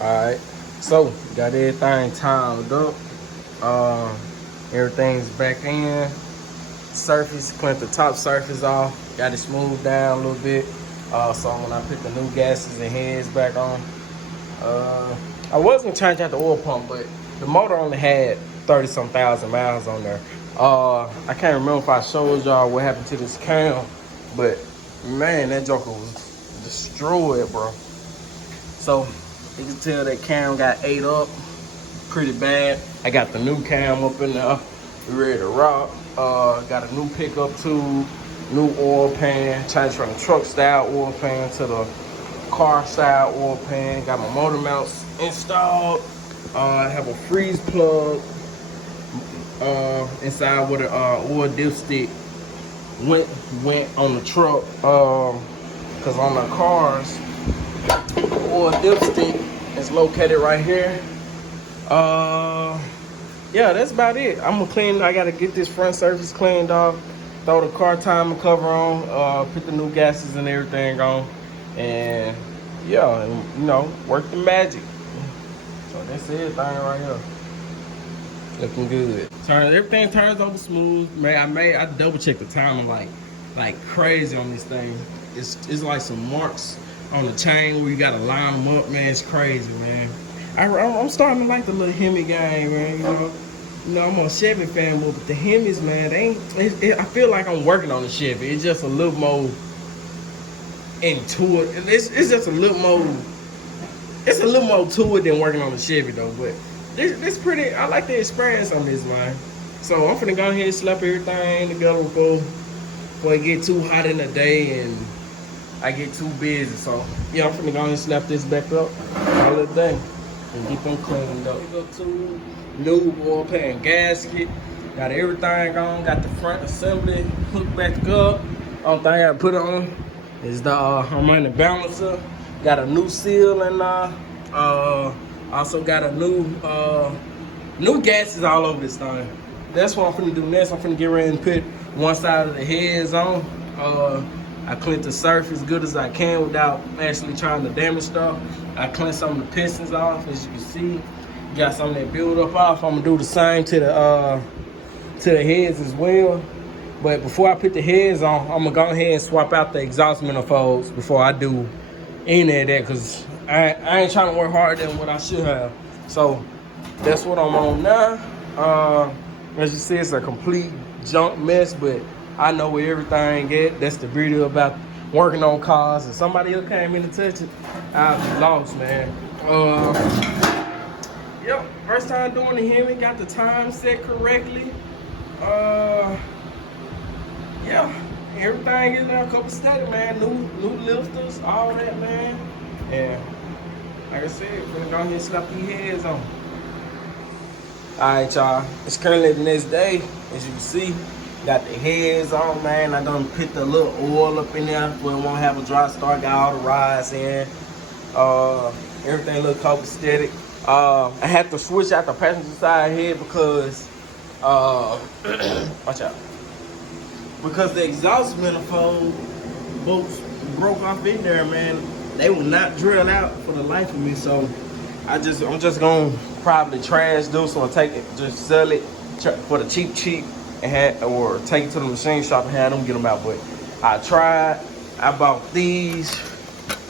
Alright, so got everything timed up. Everything's back in. Surface, cleaned the top surface off. Got it smoothed down a little bit. So when I put the new gaskets and heads back on, I was gonna change out the oil pump, but the motor only had 30-some thousand miles on there. I can't remember if I showed y'all what happened to this cam, but man, that joker was destroyed, bro. So you can tell that cam got ate up pretty bad. I got the new cam up in there. We ready to rock. Got a new pickup tube, new oil pan, changed from the truck style oil pan to the car style oil pan. Got my motor mounts installed. I have a freeze plug inside where the oil dipstick went on the truck. Cause on the cars, the oil dipstick is located right here. Yeah, that's about it. I'm gonna clean. I gotta get this front surface cleaned off, throw the car timer cover on, put the new gaskets and everything on, and yeah, and, you know, work the magic. So that's everything right here. Looking good. Everything turns over smooth. Man, I double checked the timer like crazy on this thing. It's like some marks on the chain where you gotta line them up, man. It's crazy, man. I'm starting to like the little Hemi game, man. You know, I'm a Chevy fan, but the Hemis, man, I feel like I'm working on the Chevy. It's just a little more into it. It's just a little more. It's a little more to it than working on the Chevy, though. But this pretty. I like the experience on this line. So I'm finna go ahead and slap everything together before it get too hot in the day and I get too busy. So yeah, I'm finna go ahead and slap this back up all the day and get them cleaned up. Go to new oil pan gasket. Got everything on. Got the front assembly hooked back up. Only thing I gotta put on is the harmonic balancer. Got a new seal and also got a new gaskets all over this thing. That's what I'm finna do next. I'm finna get ready and put one side of the heads on. I cleaned the surface as good as I can without actually trying to damage stuff. I cleaned some of the pistons off, as you can see. Got some that build up off. I'm gonna do the same to the heads as well. But before I put the heads on, I'm gonna go ahead and swap out the exhaust manifolds before I do any of that, cause I ain't trying to work harder than what I should have. So that's what I'm on now. As you see, it's a complete junk mess, but I know where everything at. That's the beauty about working on cars. If somebody else came in to touch it, I'd be lost, man. Yep, first time doing the Hemi, got the time set correctly. Yeah, everything is now copacetic, man. New lifters, all that, man. And like I said, we're gonna go ahead and slap these heads on. Alright, y'all. It's currently the next day. As you can see, got the heads on, man. I done put the little oil up in there where it won't have a dry start. Got all the rise in. Everything look copacetic. I had to switch out the passenger side head because watch out. Because the exhaust manifold bolts broke off in there, man. They were not drilled out for the life of me, so I'm just gonna probably trash those or take it, just sell it for the cheap or take it to the machine shop and have them get them out. But I tried. I bought these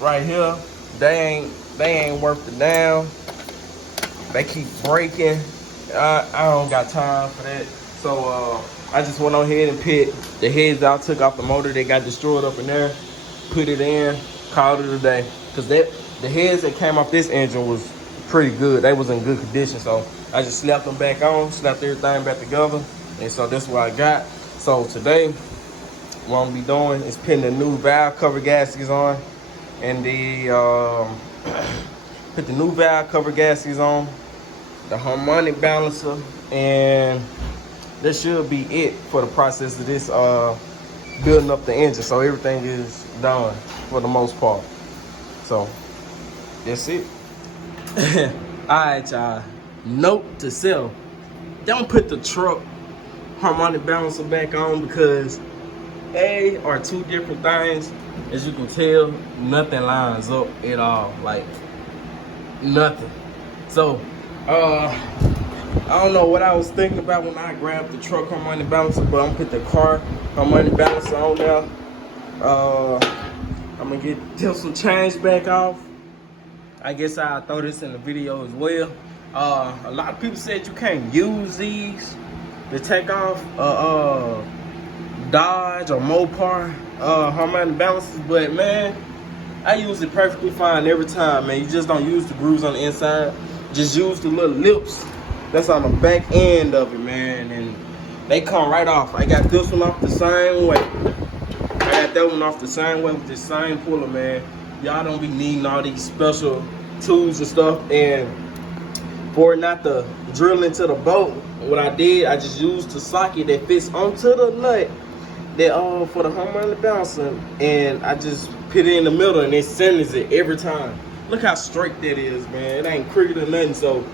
right here. They ain't worth the damn. They keep breaking. I don't got time for that. So I just went on ahead and put the heads I took off the motor that got destroyed up in there, put it in, called it a day. Cause the heads that came off this engine was pretty good. They was in good condition. So I just slapped them back on, slapped everything back together. And so that's what I got. So today, what I'm gonna be doing is putting the new valve cover gaskets on. And put the new valve cover gaskets on, the harmonic balancer, and that should be it for the process of this building up the engine. So everything is done for the most part. So that's it. Alright, y'all. Note to self: don't put the truck harmonic balancer back on, because A are two different things. As you can tell, nothing lines up at all. Like, nothing. So, I don't know what I was thinking about when I grabbed the truck harmonic balancer, but I'm gonna put the car harmonic balancer on there. I'm gonna get some change back off. I guess I'll throw this in the video as well. A lot of people said you can't use these to take off Dodge or Mopar harmonic balancers, but man, I use it perfectly fine every time, man. You just don't use the grooves on the inside. Just use the little lips that's on the back end of it, man, and they come right off. I got this one off the same way. I got that one off the same way with the same puller, man. Y'all don't be needing all these special tools and stuff, and for it not to drill into the bolt, what I did, I just used the socket that fits onto the nut that for the harmonic balancer, and I just put it in the middle and it centers it every time. Look how straight that is, man. It ain't crooked or nothing. So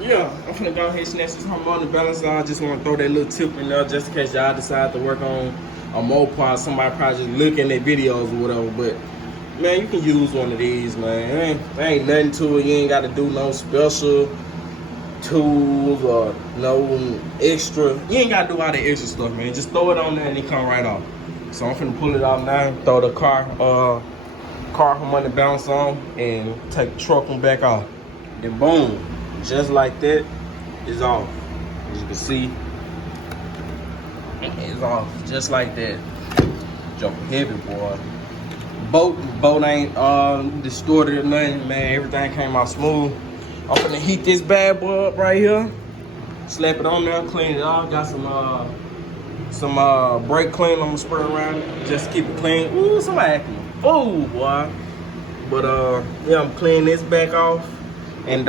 yeah, I'm gonna go ahead and snatch this harmonic balancer. I just want to throw that little tip in there just in case y'all decide to work on a Mopar. Somebody probably just looking at videos or whatever, but man, you can use one of these, man. There ain't nothing to it. You ain't got to do no special tools or no extra. You ain't got to do all the extra stuff, man. Just throw it on there and it come right off. So I'm finna pull it off now, throw the car harmonic balance on, and take the truck one back off. Then boom, just like that, it's off. As you can see, it's off, just like that. Jumping heavy, boy. Boat ain't distorted or nothing, man. Everything came out smooth. I'm gonna heat this bad boy up right here. Slap it on there, clean it off. Got some brake clean I'm gonna spray around it just to keep it clean. Ooh, somebody acting a fool, boy. But yeah, I'm cleaning this back off, and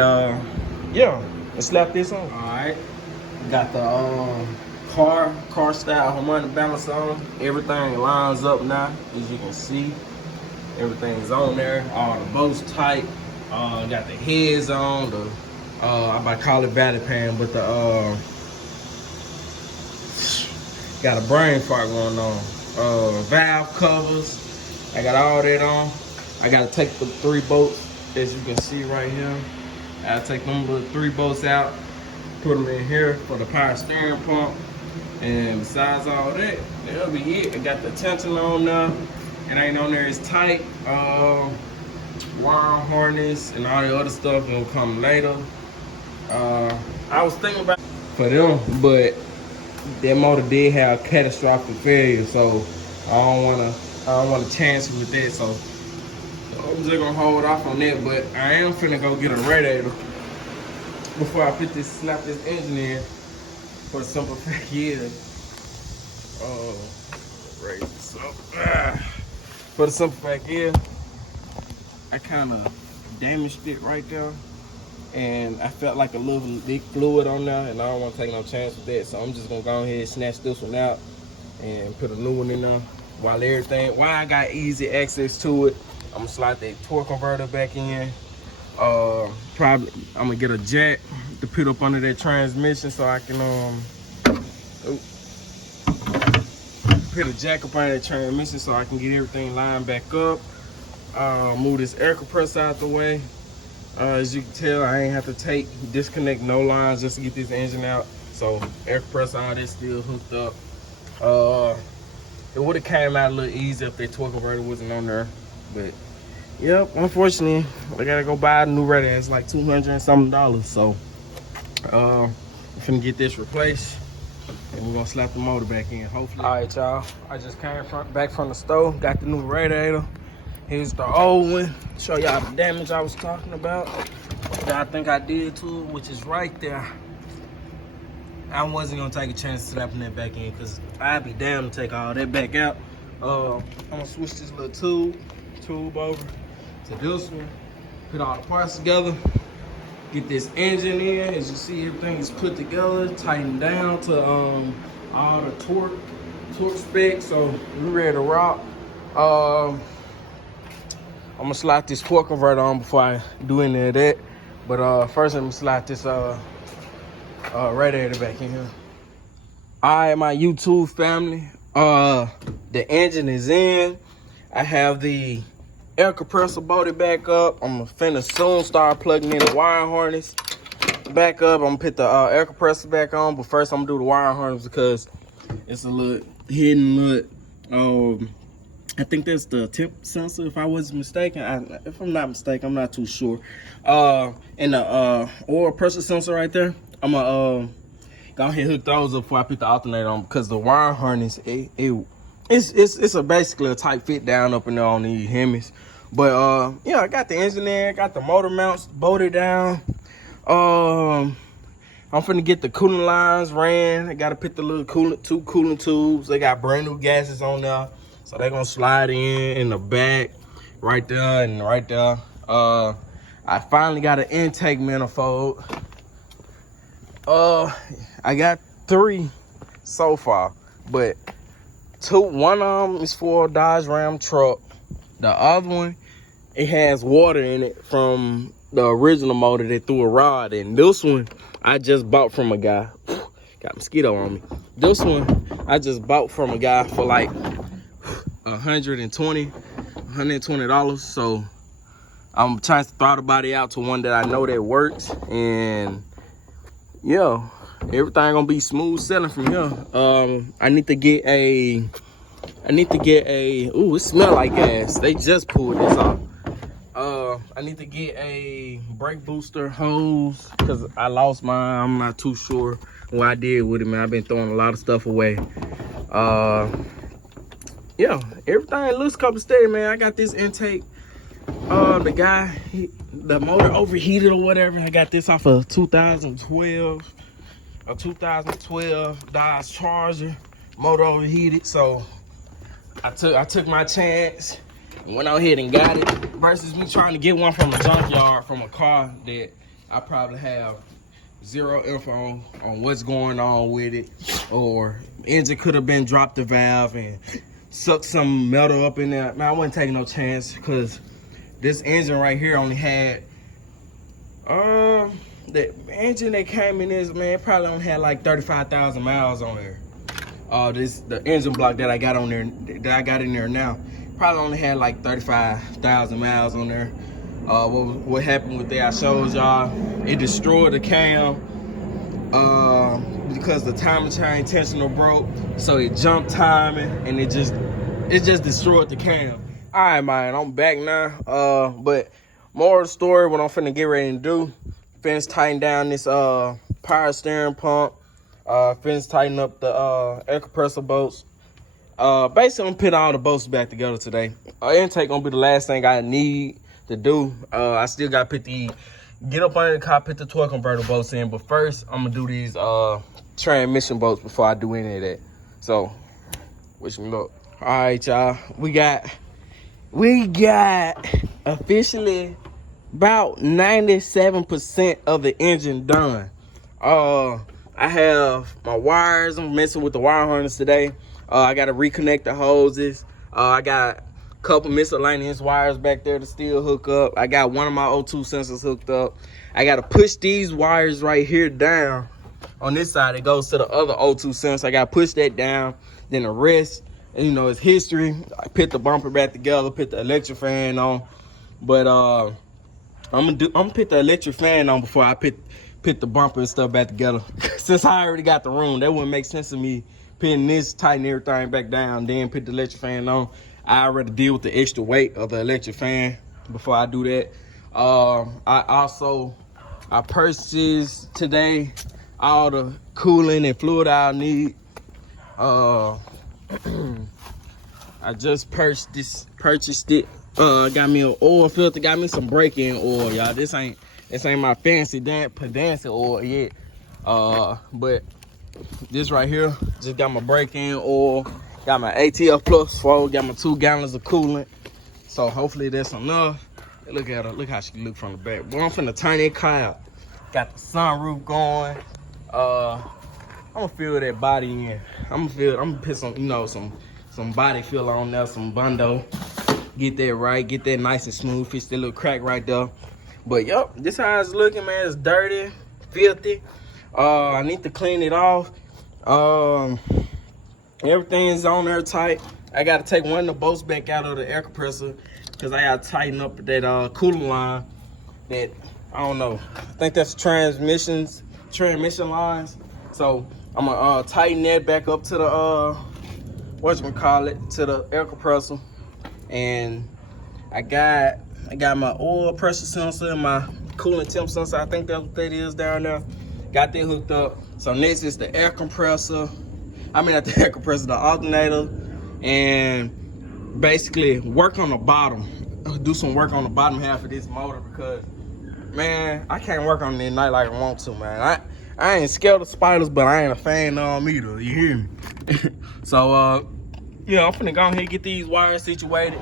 yeah, let's slap this on. All right, got the car style harmonic balance on. Everything lines up now, as you can see. Everything's on there. All the bolts tight. Got the heads on. The I might call it battery pan, but the got a brain fart going on. Valve covers. I got all that on. I gotta take the 3 bolts, as you can see right here. I take them little 3 bolts out, put them in here for the power steering pump. And besides all that, that'll be it. I got the tension on there. It ain't on there, it's tight. Wire harness and all the other stuff gonna come later. I was thinking about for them, but that motor did have catastrophic failure, so I don't wanna chance it with that. So I'm just gonna hold off on that. But I am finna go get a radiator before I snap this engine in. For the simple fact is, raise this up. For the simple fact is, I kind of damaged it right there, and I felt like a little leak fluid on there, and I don't want to take no chance with that. So I'm just gonna go ahead and snatch this one out and put a new one in there. While I got easy access to it, I'm gonna slide that torque converter back in. Probably I'm gonna get a jack to put up under that transmission so I can put a jack up under that transmission so I can get everything lined back up. Move this air compressor out the way. As you can tell, I ain't have to disconnect no lines just to get this engine out. So air compressor, all this still hooked up. It would have came out a little easier if that torque converter wasn't on there, but yep, unfortunately, I gotta go buy a new radiator. It's like $200 and something. So I'm finna get this replaced, and we're gonna slap the motor back in, hopefully. All right, y'all, I just came back from the store, got the new radiator. Here's the old one. Show y'all the damage I was talking about that I think I did to it, which is right there. I wasn't gonna take a chance of slapping that back in because I'd be damn to take all that back out. I'm gonna switch this little tube over to this one, put all the parts together, get this engine in. As you see, everything is put together, tightened down to all the torque specs, so we're ready to rock. I'm gonna slide this torque converter on before I do any of that, but first I'm gonna slide this radiator back in here. All right, my YouTube family, the engine is in. I have the air compressor bolted back up. I'm finna soon start plugging in the wiring harness back up. I'm gonna put the air compressor back on, but first I'm gonna do the wiring harness because it's a little hidden look. I think that's the temp sensor, if I wasn't mistaken. If I'm not mistaken, I'm not too sure. And the oil pressure sensor right there, I'm gonna go ahead and hook those up before I put the alternator on, because the wire harness, it's basically a tight fit down up in there on these Hemis. But yeah, I got the engine there, got the motor mounts bolted down. I'm finna get the cooling lines ran. I gotta put the little two cooling tubes. They got brand new gases on there, so they're gonna slide in the back, right there and right there. I finally got an intake manifold. I got 3 so far, but one of them is for a Dodge Ram truck. The other one, it has water in it from the original motor that threw a rod in. This one I just bought from a guy. Got mosquito on me. This one I just bought from a guy for like $120. So I'm trying to throttle body out to one that I know that works, and yeah, everything gonna be smooth sailing from here. I need to get a ooh, it smell like gas. They just pulled this off. I need to get a brake booster hose because I lost mine. I'm not too sure what I did with it, man. I've been throwing a lot of stuff away. Yeah, everything looks couple steady, man. I got this intake. The motor overheated or whatever. I got this off of 2012 Dodge Charger. Motor overheated, so I took my chance and went out here and got it, versus me trying to get one from a junkyard from a car that I probably have zero info on what's going on with it, or engine could have been dropped the valve and sucked some metal up in there. Man, I wasn't taking no chance, because this engine right here only had the engine that came in this, man, probably only had like 35,000 miles on there. The engine block that I got on there, that I got in there now, probably only had like 35,000 miles on there. What happened with that, I showed y'all, it destroyed the cam because the timing chain tensioner broke, so it jumped timing and it just destroyed the cam. All right, man, I'm back now. But more of the story, what I'm finna get ready to do, finna tighten down this power steering pump, finna tighten up the air compressor bolts. Basically, I'm putting all the bolts back together today. Intake gonna be the last thing I need to do. I still gotta get up under the car, put the torque converter bolts in, but first I'm gonna do these transmission bolts before I do any of that. So wish me luck. All right, y'all, we got officially about 97% of the engine done. I have my wires. I'm messing with the wire harness today. I got to reconnect the hoses. I got a couple miscellaneous wires back there to still hook up. I got one of my O2 sensors hooked up. I got to push these wires right here down. On this side, it goes to the other O2 sensor. I got to push that down. Then the rest, you know, it's history. I put the bumper back together, put the electric fan on. But I'm gonna put the electric fan on before I put the bumper and stuff back together. Since I already got the room, that wouldn't make sense to me putting this, tighten everything back down, then put the electric fan on. I already deal with the extra weight of the electric fan before I do that. I purchased today all the cooling and fluid I need. I just purchased it. Got me an oil filter, got me some break-in oil, y'all. This ain't my fancy pedantic oil yet. But this right here, just got my break-in oil, got my ATF Plus 4, got my 2 gallons of coolant. So hopefully that's enough. Look at her, look how she look from the back. Boy, I'm finna turn that car out. Got the sunroof going. I'm gonna fill that body in. I'm gonna put some, some body filler on there, some Bondo. Get that right, get that nice and smooth, fix that little crack right there. But yup, this how it's looking, man. It's dirty, filthy. I need to clean it off. Everything's on there tight. I gotta take one of the bolts back out of the air compressor because I gotta tighten up that coolant line. That I don't know. I think that's transmission lines. So I'm gonna tighten that back up to the to the air compressor. And I got my oil pressure sensor and my coolant temp sensor. I think that's what that is down there. Got that hooked up. So next is the air compressor. I mean, not the air compressor, the alternator, and basically work on the bottom. Do some work on the bottom half of this motor because, man, I can't work on it at night like I want to, man. I ain't scared of spiders, but I ain't a fan of them either. You hear me? So, yeah, I'm finna go ahead and get these wires situated.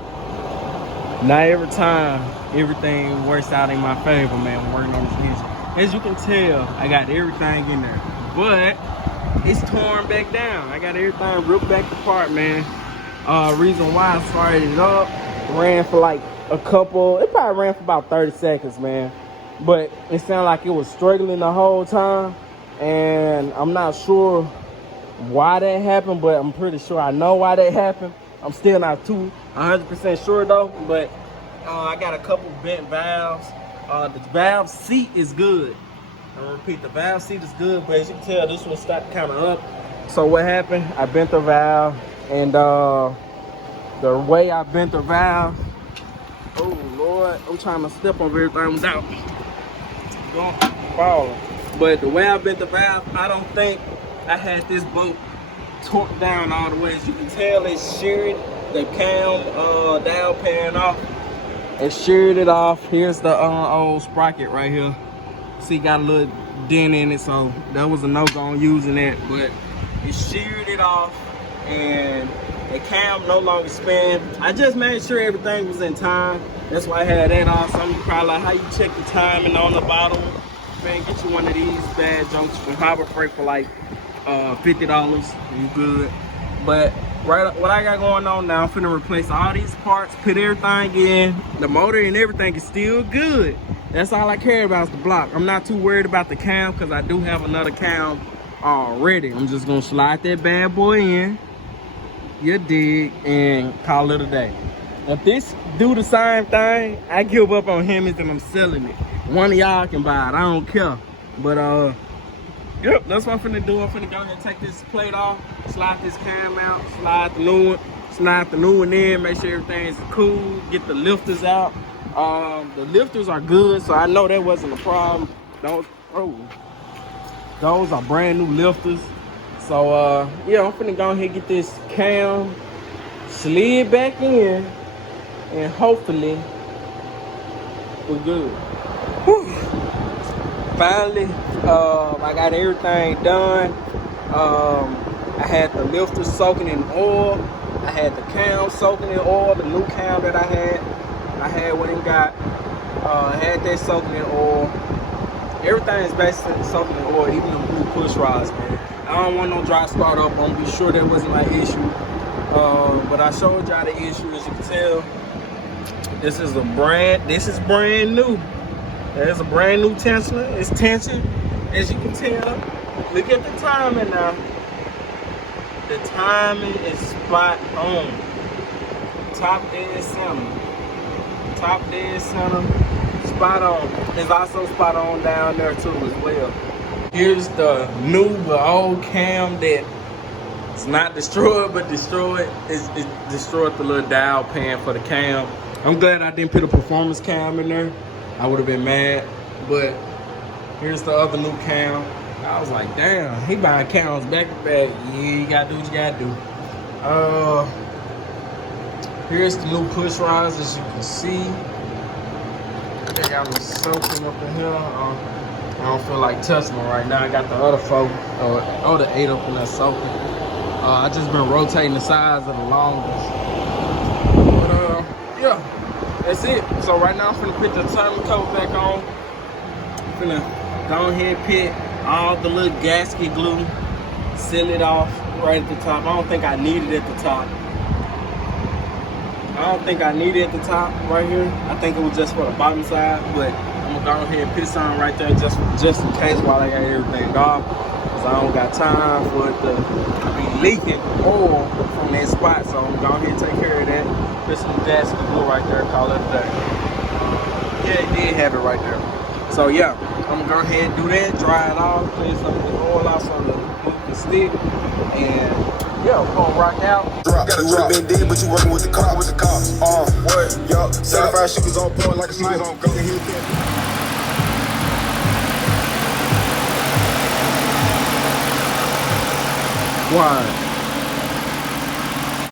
Not every time everything works out in my favor, man, when working on this engine. As you can tell, I got everything in there, but it's torn back down. I got everything ripped back apart, man. Reason why I started it up, ran for like it probably ran for about 30 seconds, man. But it sounded like it was struggling the whole time, and I'm not sure why that happened, but I'm pretty sure I know why that happened. I'm still not 100% sure though, but I got a couple bent valves. The valve seat is good. I repeat, the valve seat is good, but as you can tell, this one stopped kind of up. So what happened? I bent the valve, and the way I bent the valve, oh Lord, I'm trying to step on everything without going falling. But the way I bent the valve, I don't think I had this bolt torqued down all the way. As you can tell, it sheared the cam down pan off. It sheared it off. Here's the old sprocket right here. See, got a little dent in it, so that was a no-go on using that. But it sheared it off, and the cam no longer spin. I just made sure everything was in time. That's why I had that off. Some of you probably like, how you check the timing on the bottom? Man, get you one of these bad junks from Harbor Freight for like $50. You good. But what I got going on now, I'm finna replace all these parts, put everything in. The motor and everything is still good. That's all I care about is the block. I'm not too worried about the cam because I do have another cam already. I'm just gonna slide that bad boy in, you dig, and call it a day. If this do the same thing, I give up on Hemmings and I'm selling it. One of y'all can buy it, I don't care. But yep, that's what I'm finna do. I'm finna go ahead and take this plate off, slide this cam out, slide the new one in, make sure everything's cool, get the lifters out. The lifters are good, so I know that wasn't a problem. Those are brand new lifters. So yeah, I'm finna go ahead and get this cam slid back in, and hopefully we're good. Whew. Finally, I got everything done. I had the lifter soaking in oil. I had the cam soaking in oil, the new cam that I had when it got, had that soaking in oil. Everything is basically soaking in oil, even the blue push rods, man. I don't want no dry start up. I'm gonna be sure that wasn't my issue. But I showed y'all the issue. As you can tell, this is brand new. There's a brand new tensioner. It's tension, as you can tell. Look at the timing now. The timing is spot on. Top dead center. Top dead center. Spot on. It's also spot on down there too as well. Here's the new but old cam that it's not destroyed, but destroyed. It destroyed the little dial pan for the cam. I'm glad I didn't put a performance cam in there. I would have been mad, but here's the other new cam. I was like, damn, he buying cams back to back. Yeah, you gotta do what you gotta do. Here's the new push rods, as you can see. They got me soaking up in here. I don't feel like touching them right now. I got the other 8 up in there soaking. I just been rotating the sides of the longest. But yeah. That's it. So right now I'm finna put the timing coat back on. I'm finna go ahead and put all the little gasket glue, seal it off right at the top. I don't think I need it at the top. Right here. I think it was just for the bottom side, but I'm gonna go ahead and put some right there just in case while I got everything off. I don't got time for it to be leaking oil from that spot. So I'm gonna go ahead and take care of that. Put some gas glue right there, call it a day. Yeah, it did have it right there. So yeah, I'm gonna go ahead and do that, dry it off, clean some of the oil off so the glue can stick, and yeah, we're gonna rock out. Drop. You would've been dead, but you working with the cops. What? Yup. Certified shooters on point like a sniper. Why?